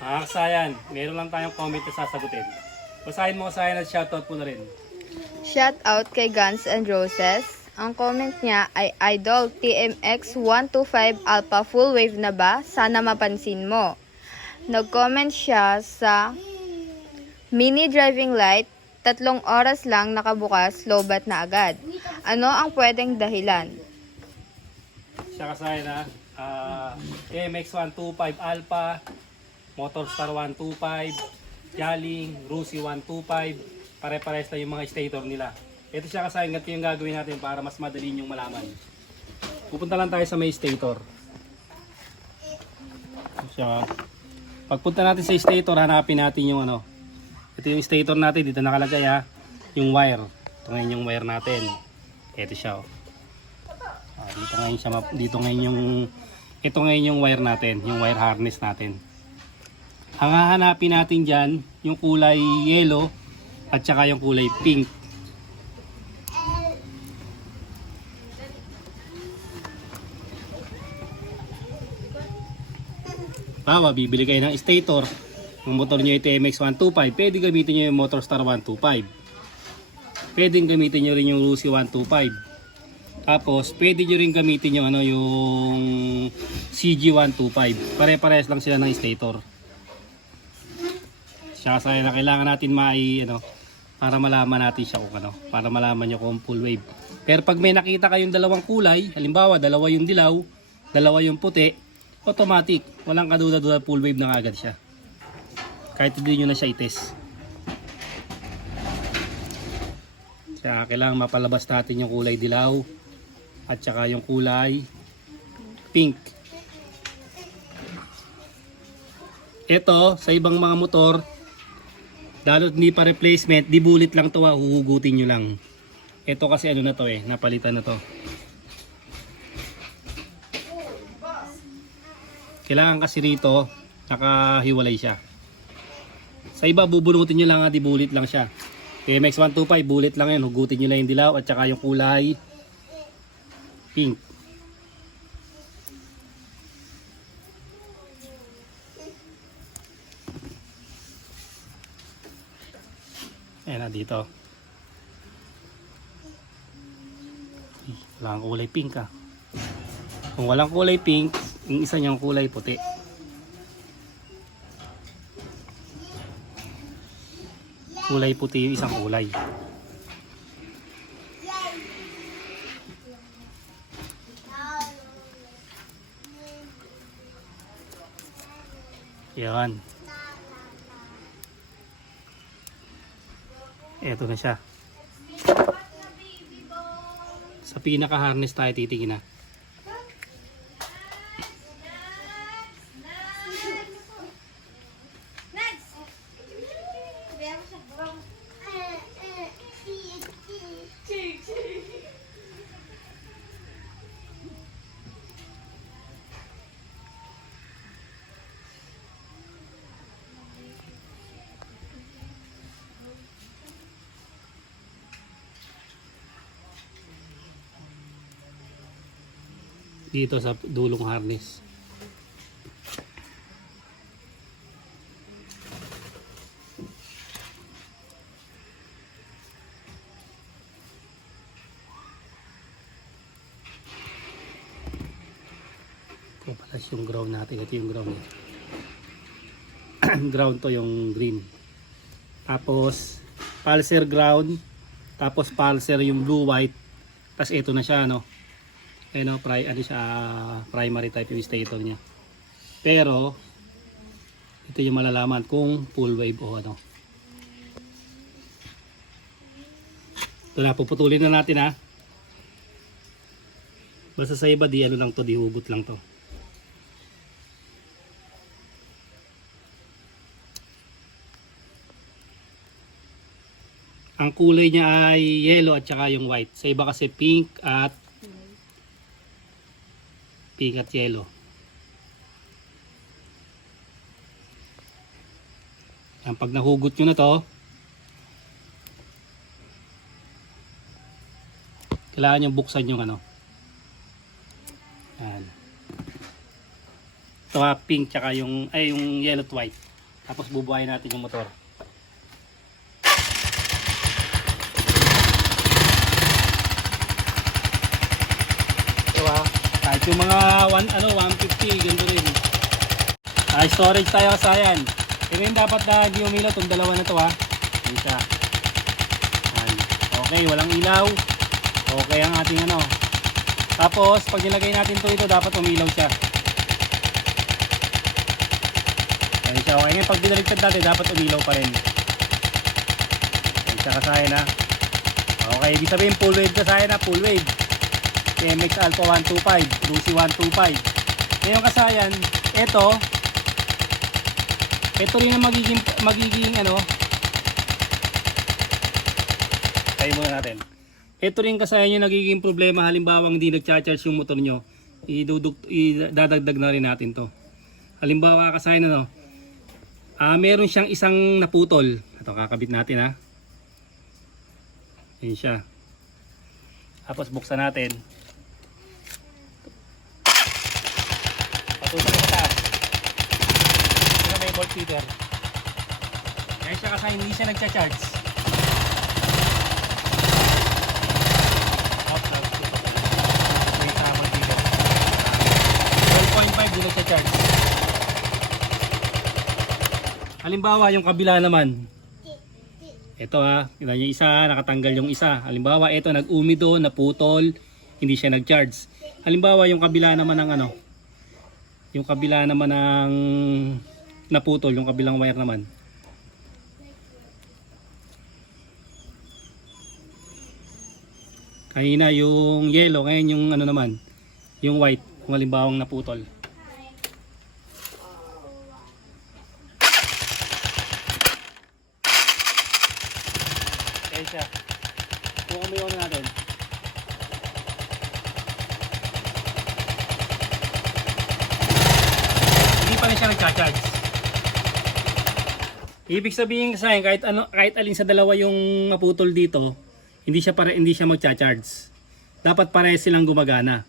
Kasayan, meron lang tayong comment na sasagutin. Basahin mo kasayan at shoutout po na rin. Shout out kay Guns N' Roses. Ang comment niya ay Idol TMX 125 Alpha full wave na ba? Sana mapansin mo. Nag-comment siya sa mini driving light, 3 oras lang nakabukas, lowbat na agad. Ano ang pwedeng dahilan? Siya kasayan na TMX 125 Alpha, Motorstar 125, Yaling, Rusi 125, pare-pares na yung mga stator nila. Ito siya kasayan, ganito yung gagawin natin para mas madali yung malaman. Pupunta lang tayo sa may stator. Siya. Pagpunta natin sa stator, hanapin natin yung ano. Ito yung stator natin, dito nakalagay ha, yung wire. Ito ngayon yung wire natin. Ito siya oh. Dito ngayon yung wire natin, yung wire harness natin. Ang hahanapin natin diyan, yung kulay yellow at saka yung kulay pink. Bibili kayo ng stator. Yung motor nyo yung TMX 125, pwede gamitin nyo yung Motorstar 125. Pwede gamitin nyo rin yung Rusi 125. Tapos, pwede nyo rin gamitin yung, yung CG 125. Pare-pares lang sila ng stator. Siya kasi na kailangan natin para malaman natin siya kung para malaman nyo kung full wave. Pero pag may nakita kayong dalawang kulay, halimbawa dalawa yung dilaw, dalawa yung puti, automatic, walang kaduda-duda, full wave na agad siya. Kahit hindi nyo na siya i-test. Kaya kailangan mapalabas natin yung kulay dilaw at saka yung kulay pink. Ito, sa ibang mga motor, lalo't hindi pa replacement, di bulit lang to, huhugutin nyo lang. Ito kasi na to napalitan na to. Kailangan kasi rito, nakahiwalay siya. Sa iba, bubunutin nyo lang di bulit lang siya. TMX 125, bulit lang yan. Hugutin nyo lang yung dilaw at saka yung kulay pink. Ayan na dito. Walang kulay pink Kung walang kulay pink, yung isa niyang kulay puti. Kulay puti yung isang kulay. Yan. Eto na siya. Sa pinaka-harness tayo titingin na. Dito sa dulong harness. Ito pala yung ground natin. Ito yung ground. Ground to yung green. Tapos pulsar ground. Tapos pulsar yung blue white. Tapos ito na siya primary type yung stator niya. Pero ito yung malalaman kung full wave o ano. Ito na, puputulin na natin Basta sa iba di lang to, di hugot lang to. Ang kulay niya ay yellow at saka yung white. Sa iba kasi pink at yellow. Yan, pag nahugot nyo na to, kailangan nyo buksan yung Yan. Ito, Ito ha, pink tsaka yung yellow at white. Tapos bubuhayin natin yung motor. Ito ha, kahit yung mga 150, ganito rin. Storage tayo sa yan. Pero yung dapat na di umilaw, itong dalawa na to ha. Isa. Yan. Okay, walang ilaw. Okay ang ating ano. Tapos, pag nilagay natin ito, dapat umilaw siya. Ayan siya. Okay, ngayon pag binaligtad natin, dapat umilaw pa rin. Ayan siya kasayan ha. Okay, ibig sabihin full wave kasayan ha, full wave. TMX Alpha 125, Rusi 125. Ngayon kasayan, ito rin ang magiging ano. Tayo muna natin. Ito rin kasayan yung nagiging problema halimbawa hindi nagcha-charge yung motor nyo. Idadagdag na rin natin to. Halimbawa kasayan ano, meron siyang isang naputol. Ito kakabit natin ha. Yan siya. Tapos buksan natin. Patutan na taas. Ito may volt feeder. Kaya siya kasi hindi siya nagcha-charge. Wait, volt feeder. 12.5 din nagcha-charge. Halimbawa yung kabila naman. Ito ha, kita niyo isa, nakatanggal yung isa. Halimbawa ito nag-umido, naputol, hindi siya nag-charge. Halimbawa yung kabila naman ng ano, yung kabila naman ng naputol, yung kabilang wire naman. Kanina yung yellow, ngayon yung ano naman, yung white, kung halimbawang naputol. Siya. Kung umiyon natin. Hindi pa rin siya nagcha-charge. Ibig sabihin sa akin, kahit alin sa dalawa yung maputol dito, hindi siya magcha-charge. Dapat parehas silang gumagana.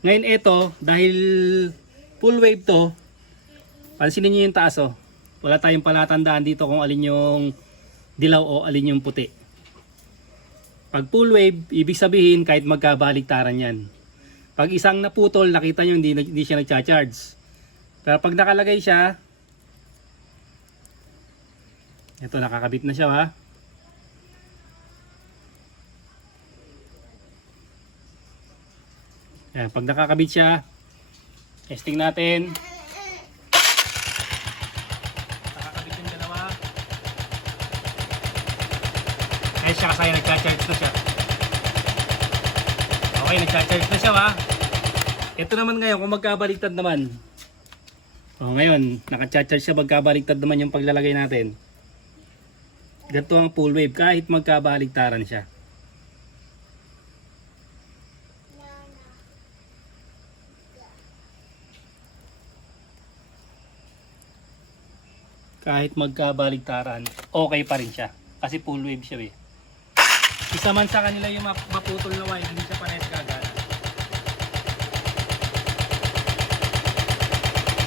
Ngayon ito, dahil full wave to, pansinin niyo yung taas oh. Wala tayong palatandaan dito kung alin yung dilaw o alin yung puti. Pag full wave, ibig sabihin kahit magkabaligtaran yan. Pag isang naputol, nakita nyo hindi siya nagcha-charge. Pero pag nakalagay siya, ito nakakabit na siya ha. Ayan, pag nakakabit siya, testing natin. Nakakabit yung dalawa. Ay siya kasi nagcha-charge na siya. Okay, nagcha-charge na siya ha. Ito naman ngayon kung magkabaligtad naman. Ngayon, naka-charge siya, magkabaligtad naman yung paglalagay natin. Ganito ang full wave kahit magkabaligtaran siya. Kahit magkabaligtaran, okay pa rin siya. Kasi full wave siya eh. Isa man sa kanila yung maputol na wire, hindi siya parehas gagana.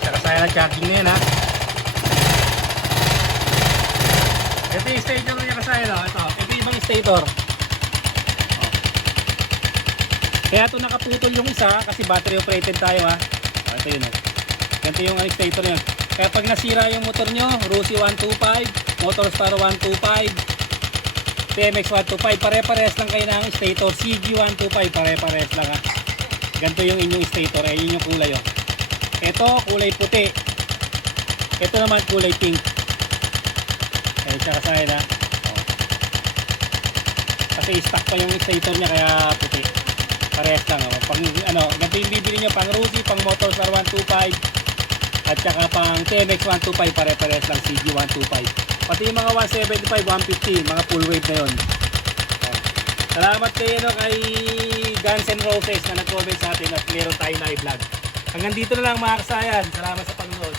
Saka saya na charging na yun ha. Ito yung stator niya kasaya no? Ito yung ibang stator. Kaya ito nakaputol yung isa kasi battery operated tayo ha. Ito yun ganito yung stator niya. Kaya pag nasira yung motor nyo, Rusi 125, Motorstar 125, TMX 125, pare-pares lang kayo ng stator. CG 125, pare-pares lang ha. Ganito yung inyong stator, yun yung kulay oh. Ito kulay puti. Ito naman kulay pink. Kaya siya kasahin ha. Kasi stock pa yung stator niya kaya puti. Parehas lang oh. Pang ano, ganito yung bibili nyo pang Rusi, pang Motorstar 125 at saka pang TMX 125, pare-pares lang CG 125. Pati yung mga 175, 150, mga full wave na yun. Salamat kay Guns N' Roses na nag-comment sa atin at meron tayong live vlog. Hanggang dito na lang mga kasayan. Salamat sa panonood.